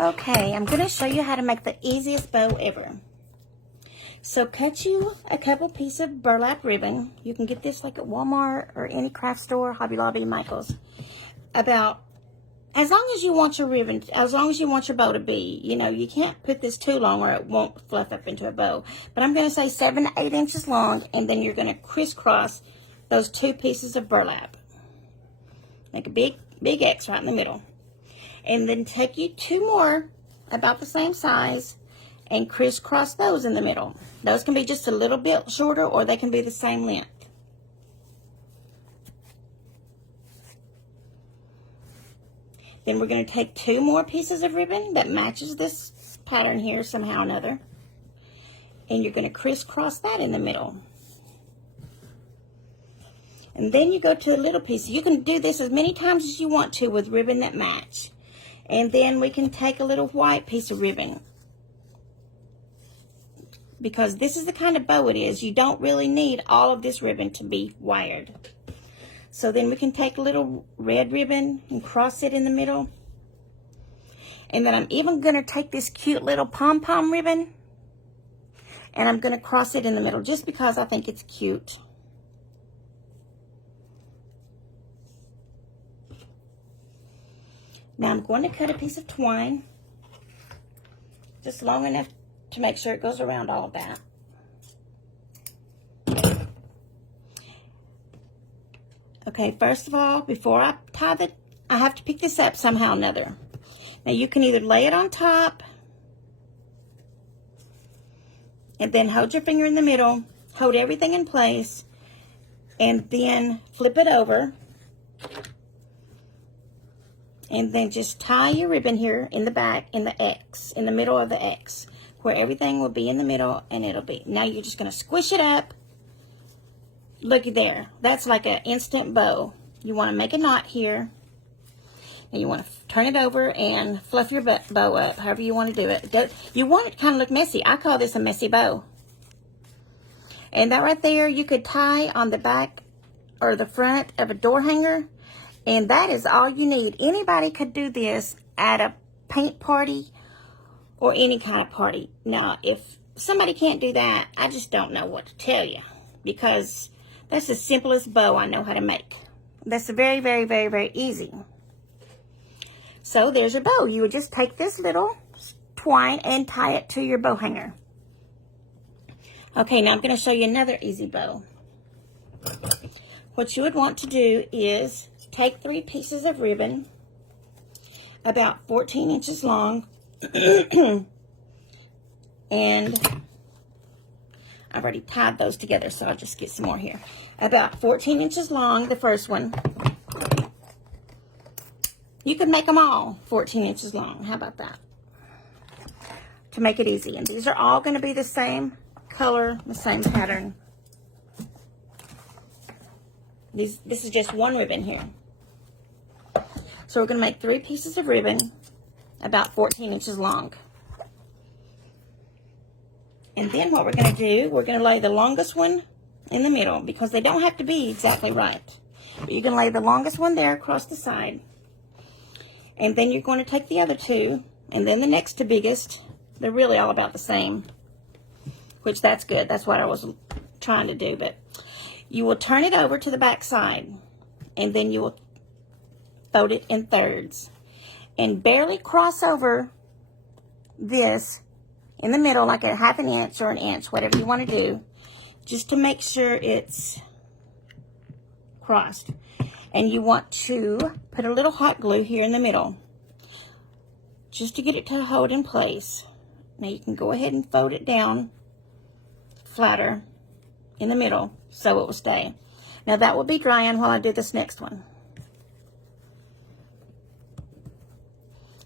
Okay, I'm going to show you how to make the easiest bow ever. So cut you a couple pieces of burlap ribbon. You can get this like at Walmart or any craft store, Hobby Lobby, Michael's. About, as long as you want your ribbon, as long as you want your bow to be, you know, you can't put this too long or it won't fluff up into a bow. But I'm going to say 7 to 8 inches long, and then you're going to crisscross those 2 pieces of burlap. Make a big X right in the middle. And then take you 2 more about the same size and crisscross those in the middle. Those can be just a little bit shorter, or they can be the same length. Then we're going to take 2 more pieces of ribbon that matches this pattern here somehow or another. And you're going to crisscross that in the middle. And then you go to the little piece. You can do this as many times as you want to with ribbon that match. And then we can take a little white piece of ribbon. Because this is the kind of bow it is, you don't really need all of this ribbon to be wired. So then we can take a little red ribbon and cross it in the middle. And then I'm even going to take this cute little pom-pom ribbon, and I'm going to cross it in the middle just because I think it's cute. Now I'm going to cut a piece of twine, just long enough to make sure it goes around all of that. Okay, first of all, before I tie I have to pick this up somehow or another. Now you can either lay it on top and then hold your finger in the middle, hold everything in place, and then flip it over. And then just tie your ribbon here in the back, in the X, in the middle of the X, where everything will be in the middle, and it'll be. Now you're just going to squish it up. Looky there. That's like an instant bow. You want to make a knot here. And you want to turn it over and fluff your bow up, however you want to do it. You want it to kind of look messy. I call this a messy bow. And that right there, you could tie on the back or the front of a door hanger. And that is all you need. Anybody could do this at a paint party or any kind of party. Now, if somebody can't do that, I just don't know what to tell you, because that's the simplest bow I know how to make. That's very, very, very, very easy. So there's your bow. You would just take this little twine and tie it to your bow hanger. Okay, now I'm going to show you another easy bow. What you would want to do is take 3 pieces of ribbon about 14 inches long. And I've already tied those together, so I'll just get some more here. About 14 inches long, the first one. You could make them all 14 inches long. How about that? To make it easy. And these are all going to be the same color, the same pattern. This is just one ribbon here. So we're going to make 3 pieces of ribbon about 14 inches long. And then what we're going to do, we're going to lay the longest one in the middle, because they don't have to be exactly right. But you can lay the longest one there across the side. And then you're going to take the other 2, and then the next to biggest. They're really all about the same, which that's good. That's what I was trying to do. But you will turn it over to the back side, and then you will fold it in thirds. And barely cross over this in the middle, like a 1/2 inch or an inch, whatever you want to do, just to make sure it's crossed. And you want to put a little hot glue here in the middle, just to get it to hold in place. Now you can go ahead and fold it down flatter in the middle so it will stay. Now that will be drying while I do this next one.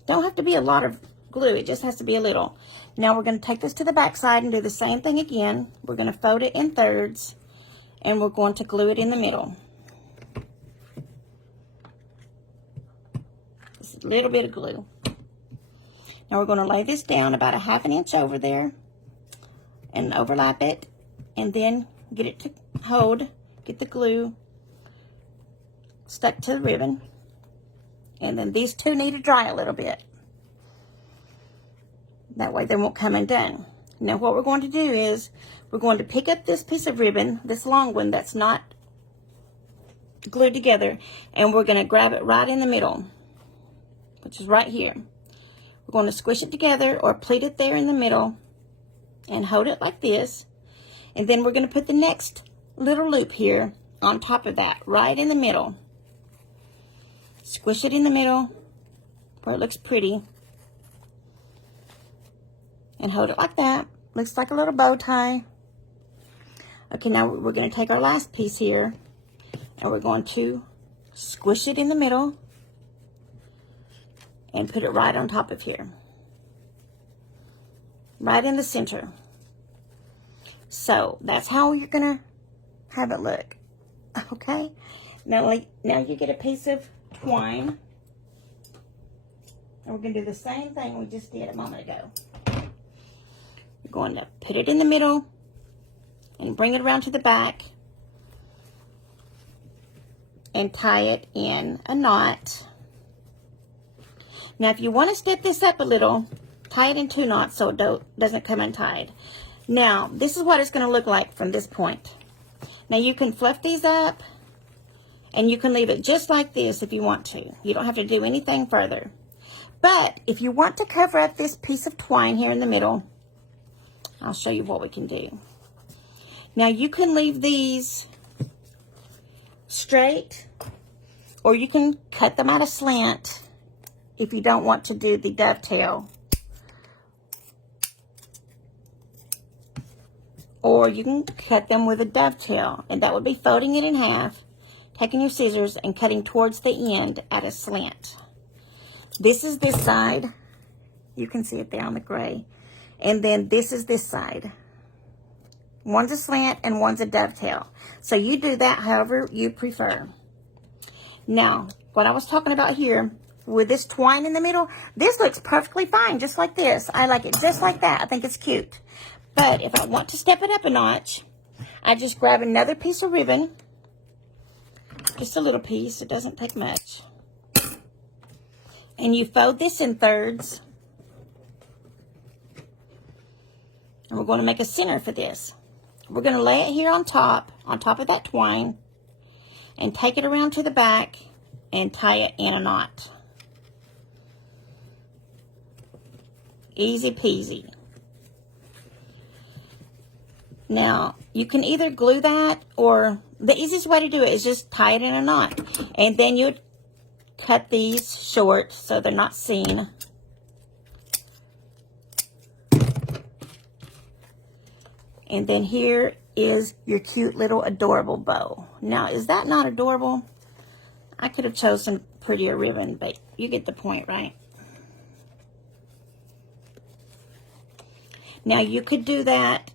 Don't have to be a lot of glue, it just has to be a little. Now we're going to take this to the back side and do the same thing again. We're going to fold it in thirds, and we're going to glue it in the middle. Just a little bit of glue. Now we're going to lay this down about a 1/2 inch over there and overlap it, and then get it to hold, get the glue stuck to the ribbon. And then these 2 need to dry a little bit. That way they won't come undone. Now what we're going to do is we're going to pick up this piece of ribbon, this long one that's not glued together, and we're going to grab it right in the middle, which is right here. We're going to squish it together or pleat it there in the middle and hold it like this. And then we're going to put the next little loop here on top of that, right in the middle. Squish it in the middle where it looks pretty. And hold it like that. Looks like a little bow tie. Okay, now we're going to take our last piece here and we're going to squish it in the middle and put it right on top of here. Right in the center. So that's how you're going to have it look. Okay? Now you get a piece of twine. And we're going to do the same thing we just did a moment ago. You're going to put it in the middle and bring it around to the back and tie it in a knot. Now if you want to step this up a little, tie it in 2 knots so it doesn't come untied. Now this is what it's going to look like from this point. Now you can fluff these up and you can leave it just like this if you want to. You don't have to do anything further. But if you want to cover up this piece of twine here in the middle, I'll show you what we can do. Now you can leave these straight or you can cut them at a slant if you don't want to do the dovetail. Or you can cut them with a dovetail, and that would be folding it in half, taking your scissors and cutting towards the end at a slant. This is this side. You can see it there on the gray. And then this is this side. One's a slant and one's a dovetail. So you do that however you prefer. Now, what I was talking about here, with this twine in the middle, this looks perfectly fine, just like this. I like it just like that. I think it's cute. But if I want to step it up a notch, I just grab another piece of ribbon. Just a little piece. It doesn't take much. And you fold this in thirds. And we're going to make a center for this. We're going to lay it here on top of that twine. And take it around to the back and tie it in a knot. Easy peasy. Now, you can either glue that, or the easiest way to do it is just tie it in a knot. And then you would cut these short so they're not seen. And then here is your cute little adorable bow. Now, is that not adorable? I could have chosen prettier ribbon, but you get the point, right? Now, you could do that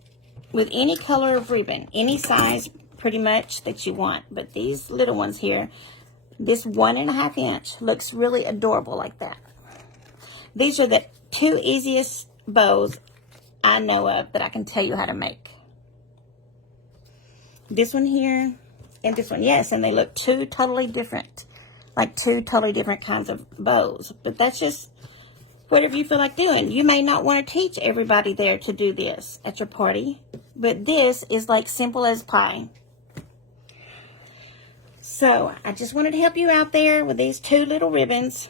with any color of ribbon, any size pretty much that you want. But these little ones here, this 1.5 inch looks really adorable like that. These are the 2 easiest bows I know of that I can tell you how to make. This one here and this one, yes, and they look 2 totally different, like 2 totally different kinds of bows. But that's just whatever you feel like doing. You may not want to teach everybody there to do this at your party, but this is like simple as pie. So I just wanted to help you out there with these 2 little ribbons.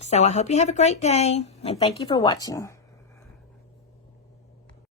So I hope you have a great day, and thank you for watching.